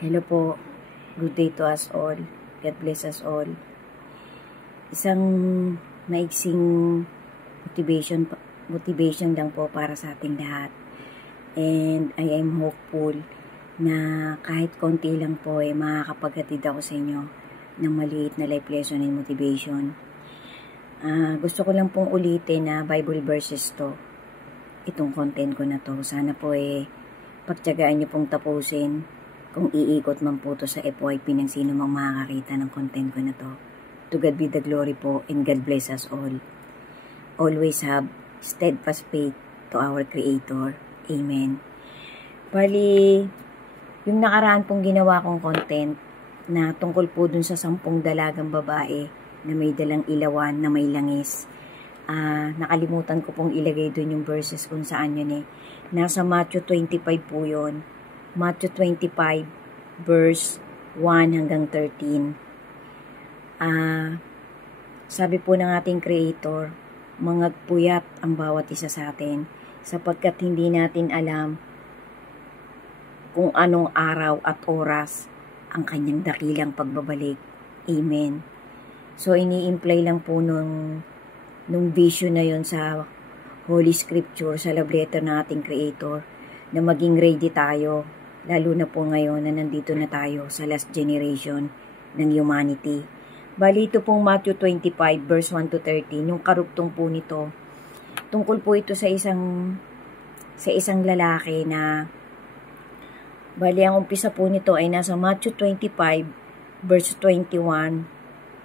Hello po. Good day to us all. God bless us all. Isang maiksing motivation lang po para sa ating lahat. And I am hopeful na kahit konti lang po makakapaghatid ako sa inyo ng maliit na life lesson and motivation. Gusto ko lang pong ulitin na Bible verses to. Itong content ko na to. Sana po pagtiyagaan niyo pong tapusin. Kung iikot man po to sa FYP ng sino mang makakakita ng content ko na to. To God be the glory po, and God bless us all. Always have steadfast faith to our Creator. Amen. Bali, yung nakaraan pong ginawa kong content na tungkol po dun sa 10 dalagang babae na may dalang ilawan na may langis. Nakalimutan ko pong ilagay dun yung verses kung saan yun Nasa Matthew 25 po yun. Matthew 25 verse 1 hanggang 13. Sabi po ng ating Creator, mangagpuyat ang bawat isa sa atin sapagkat hindi natin alam kung anong araw at oras ang kanyang dakilang pagbabalik. Amen. So ini-imply lang po nung vision na yon sa Holy Scripture, sa love letter ng ating Creator, na maging ready tayo. Lalo na po ngayon na nandito na tayo sa last generation ng humanity. Bali ito pong Matthew 25 verse 1 to 13, yung karugtong po nito. Tungkol po ito sa isang lalaki na bali ang umpisa po nito ay nasa Matthew 25 verse 21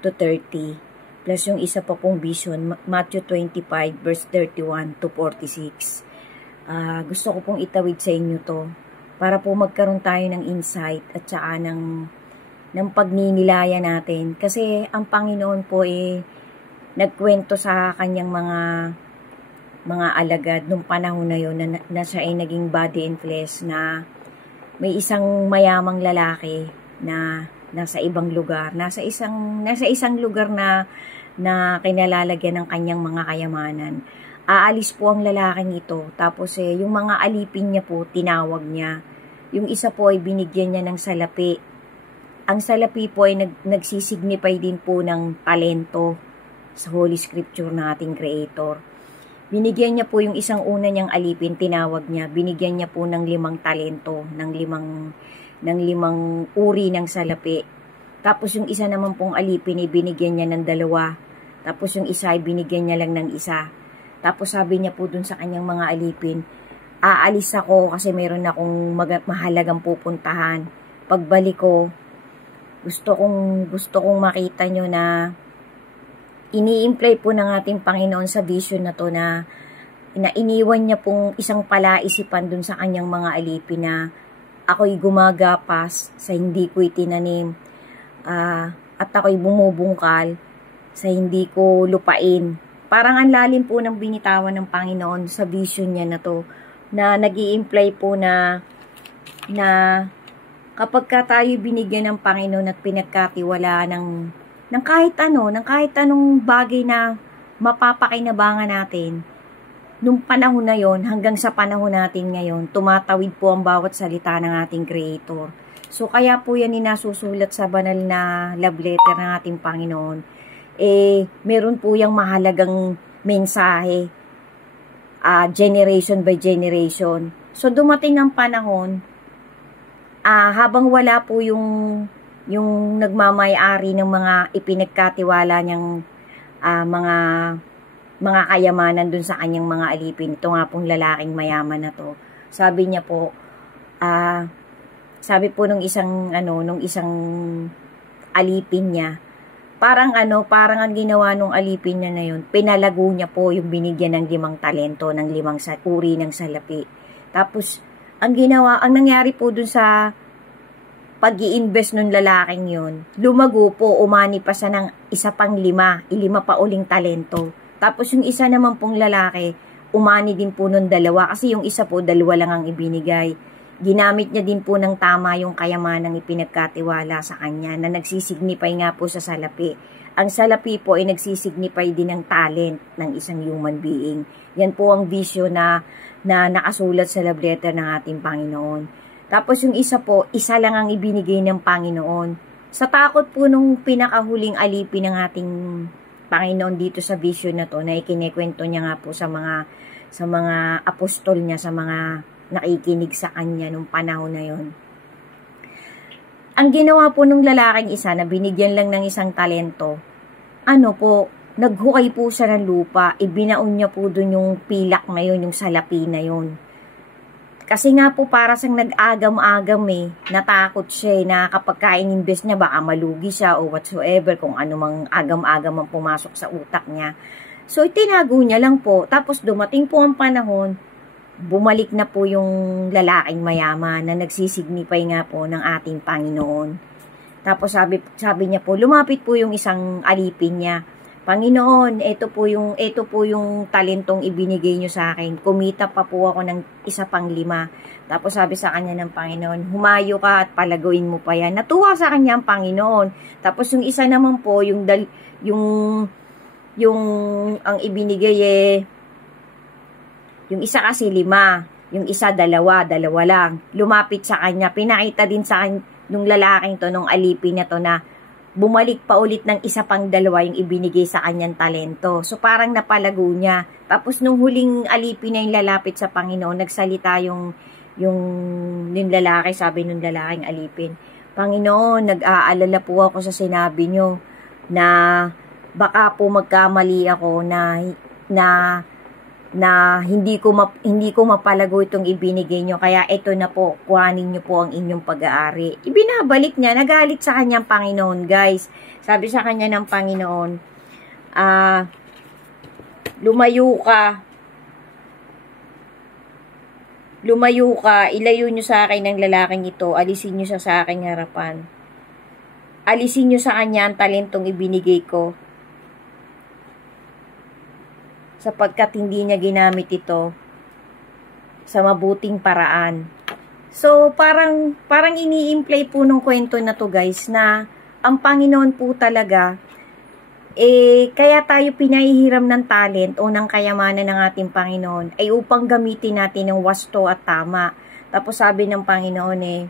to 30. Plus yung isa pa pong vision, Matthew 25 verse 31 to 46. Gusto ko pong itawid sa inyo to para po magkaroon tayo ng insight at saka ng pagninilaya natin. Kasi ang Panginoon po nagkwento sa kanyang mga alagad nung panahon na yun na siya ay naging body and flesh, na may isang mayamang lalaki na nasa ibang lugar, nasa isang lugar na kinalalagyan ng kanyang mga kayamanan. Aalis po ang lalaking ito. Tapos yung mga alipin niya po, tinawag niya. Yung isa po ay binigyan niya ng salapi. Ang salapi po ay nagsisignify din po ng talento sa Holy Scripture na ating Creator. Binigyan niya po yung isang una niyang alipin, tinawag niya. Binigyan niya po ng 5 talento, ng limang uri ng salapi. Tapos yung isa naman pong alipin ay binigyan niya ng 2. Tapos yung isa ay binigyan niya lang ng 1. Tapos sabi niya po dun sa kanyang mga alipin, aalis ako kasi meron akong mahalagang pupuntahan. Pagbalik ko, gusto kong makita nyo na ini-imply po ng ating Panginoon sa vision na to na iniwan niya pong isang palaisipan dun sa kanyang mga alipin na ako'y gumagapas sa hindi ko itinanim, at ako'y bumubungkal sa hindi ko lupain. Parang ang lalim po ng binitawan ng Panginoon sa vision niya na to, na nag-i-imply po na kapag tayo binigyan ng Panginoon at pinagkatiwala ng kahit anong bagay na mapapakinabangan natin, nung panahon na yon hanggang sa panahon natin ngayon, tumatawid po ang bawat salita ng ating Creator. So kaya po yan nasusulat sa banal na love letter ng ating Panginoon. Meron po yung mahalagang mensahe, generation by generation. So dumating ang panahon, habang wala po yung nagmamay-ari ng mga ipinagkatiwala niyang mga kayamanan dun sa kanyang mga alipin. Ito nga pong lalaking mayaman na to. Sabi niya po, sabi po nung isang alipin niya, parang ang ginawa nung alipin niya na yun, pinalago niya po yung binigyan ng 5 talento, ng 5 uri ng salapi. Tapos, ang nangyari po dun sa pag-i-invest nung lalaking yun, lumago po, umani pa siya ng 1 pang 5 pa uling talento. Tapos yung isa naman pong lalaki, umani din po nung 2, kasi yung isa po, 2 lang ang ibinigay. Ginamit niya din po ng tama yung kayamanang ipinagkatiwala sa kanya na nagsisignify nga po sa salapi. Ang salapi po ay nagsisignify din ng talent ng isang human being. Yan po ang vision na nakasulat sa love letter ng ating Panginoon. Tapos yung isa po, isa lang ang ibinigay ng Panginoon. Sa takot po nung pinakahuling alipin ng ating Panginoon dito sa vision na to, na ikinikwento niya nga po sa mga apostol niya, sa mga nakikinig sa kanya nung panahon na yon. Ang ginawa po nung lalaking isa na binigyan lang ng isang talento, naghukay po siya ng lupa, ibinaon niya po dun yung pilak na yun, yung salapi na yun. Kasi nga po para siyang nag-agam-agam natakot siya na kapag ka-invest niya baka malugi siya o whatsoever, kung ano mang agam-agam ang pumasok sa utak niya. So itinago niya lang po, tapos dumating po ang panahon, bumalik na po yung lalaking mayaman na nagsisignify nga po ng ating Panginoon. Tapos sabi niya po, lumapit po yung isang alipin niya. Panginoon, ito po yung talentong ibinigay niyo sa akin. Kumita pa po ako ng 1 pang 5. Tapos sabi sa kanya ng Panginoon, humayo ka at palaguin mo pa yan. Natuwa sa kanya ang Panginoon. Tapos yung isa naman po, yung ang ibinigay yung isa kasi 5, yung isa 2 lang. Lumapit sa kanya, pinakita din sa kanya nung lalaking to, nung alipin niya to, na bumalik pa ulit ng 1 pang 2 yung ibinigay sa kanyang talento. So parang napalago niya. Tapos nung huling alipin na yung lalapit sa Panginoon, nagsalita yung lalaki, sabi nung lalaking alipin, Panginoon, nag-aalala po ako sa sinabi nyo na baka po magkamali ako na hindi ko mapalago itong ibinigay nyo, kaya ito na po, kuhanin nyo po ang inyong pag-aari. Ibinabalik niya, nagalit sa kanyang Panginoon, guys. Sabi sa kanya ng Panginoon, lumayo ka, ilayo nyo sa akin ng lalaking ito, alisin nyo siya sa aking harapan. Alisin nyo sa kanya ang talentong ibinigay ko, sapagkat hindi niya ginamit ito sa mabuting paraan. So, parang ini-imply po nung kwento na to, guys, na ang Panginoon po talaga, kaya tayo pinahihiram ng talent o ng kayamanan ng ating Panginoon ay upang gamitin natin ng wasto at tama. Tapos sabi ng Panginoon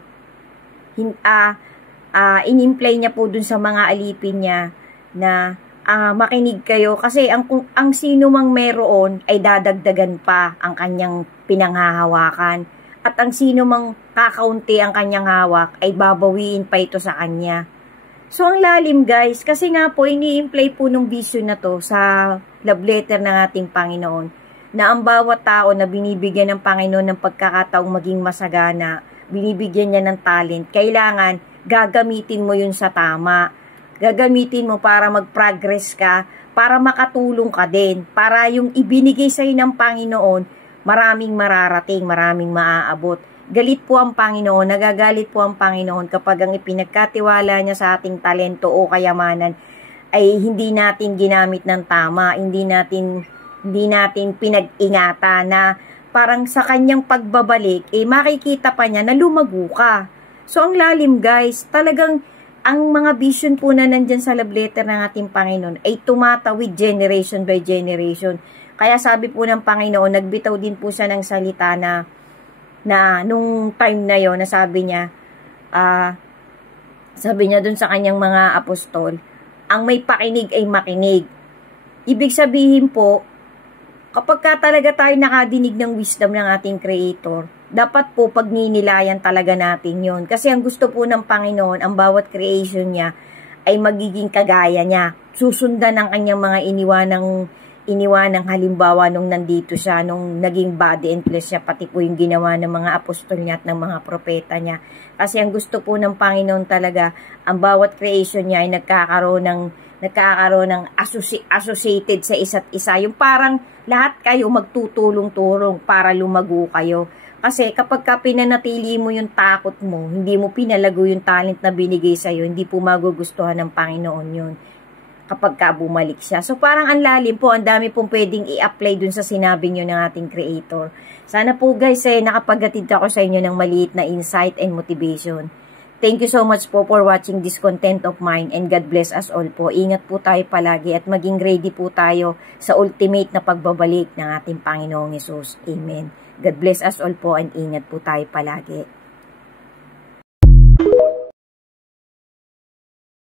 in-imply niya po dun sa mga alipin niya na makinig kayo, kasi ang sino mang meron ay dadagdagan pa ang kanyang pinanghahawakan, at ang sino mang kakaunti ang kanyang hawak ay babawiin pa ito sa kanya. So ang lalim, guys, kasi nga po ini-imply po nung vision na to sa love letter ng ating Panginoon, na ang bawat tao na binibigyan ng Panginoon ng pagkakataong maging masagana, binibigyan niya ng talent, kailangan gagamitin mo yun sa tama. Gagamitin mo para mag-progress ka, para makatulong ka din, para yung ibinigay sa'yo ng Panginoon, maraming mararating, maraming maaabot. Galit po ang Panginoon, nagagalit po ang Panginoon kapag ang ipinagkatiwala niya sa ating talento o kayamanan ay hindi natin ginamit ng tama, hindi natin pinag-ingatan, na parang sa kanyang pagbabalik, makikita pa niya na lumago ka. So ang lalim, guys, talagang ang mga vision po na nandyan sa love letter ng ating Panginoon ay tumatawid generation by generation. Kaya sabi po ng Panginoon, nagbitaw din po siya ng salita na nung time na yon, na sabi niya dun sa kanyang mga apostol, ang may pakinig ay makinig. Ibig sabihin po, kapag ka talaga tayo nakadinig ng wisdom ng ating Creator, dapat po pagninilayan talaga natin yon. Kasi ang gusto po ng Panginoon, ang bawat creation niya ay magiging kagaya niya. Susundan ng kanyang mga iniwanang halimbawa nung nandito siya, nung naging body and flesh siya, pati po yung ginawa ng mga apostol niya at ng mga propeta niya. Kasi ang gusto po ng Panginoon talaga, ang bawat creation niya ay nagkakaroon ng associated sa isa't isa. Yung parang lahat kayo magtutulong-tulong para lumago kayo. Kasi kapag ka pinanatili mo yung takot mo, hindi mo pinalago yung talent na binigay sa'yo, hindi po magugustuhan ng Panginoon yun kapag ka bumalik siya. So parang ang lalim po, ang dami pong pwedeng i-apply dun sa sinabi nyo ng ating Creator. Sana po, guys, nakapagatid ako sa inyo ng maliit na insight and motivation. Thank you so much po for watching this content of mine, and God bless us all po. Ingat po tayo palagi at maging ready po tayo sa ultimate na pagbabalik ng ating Panginoong Hesus. Amen. God bless us all po, and ingat po tayo palagi.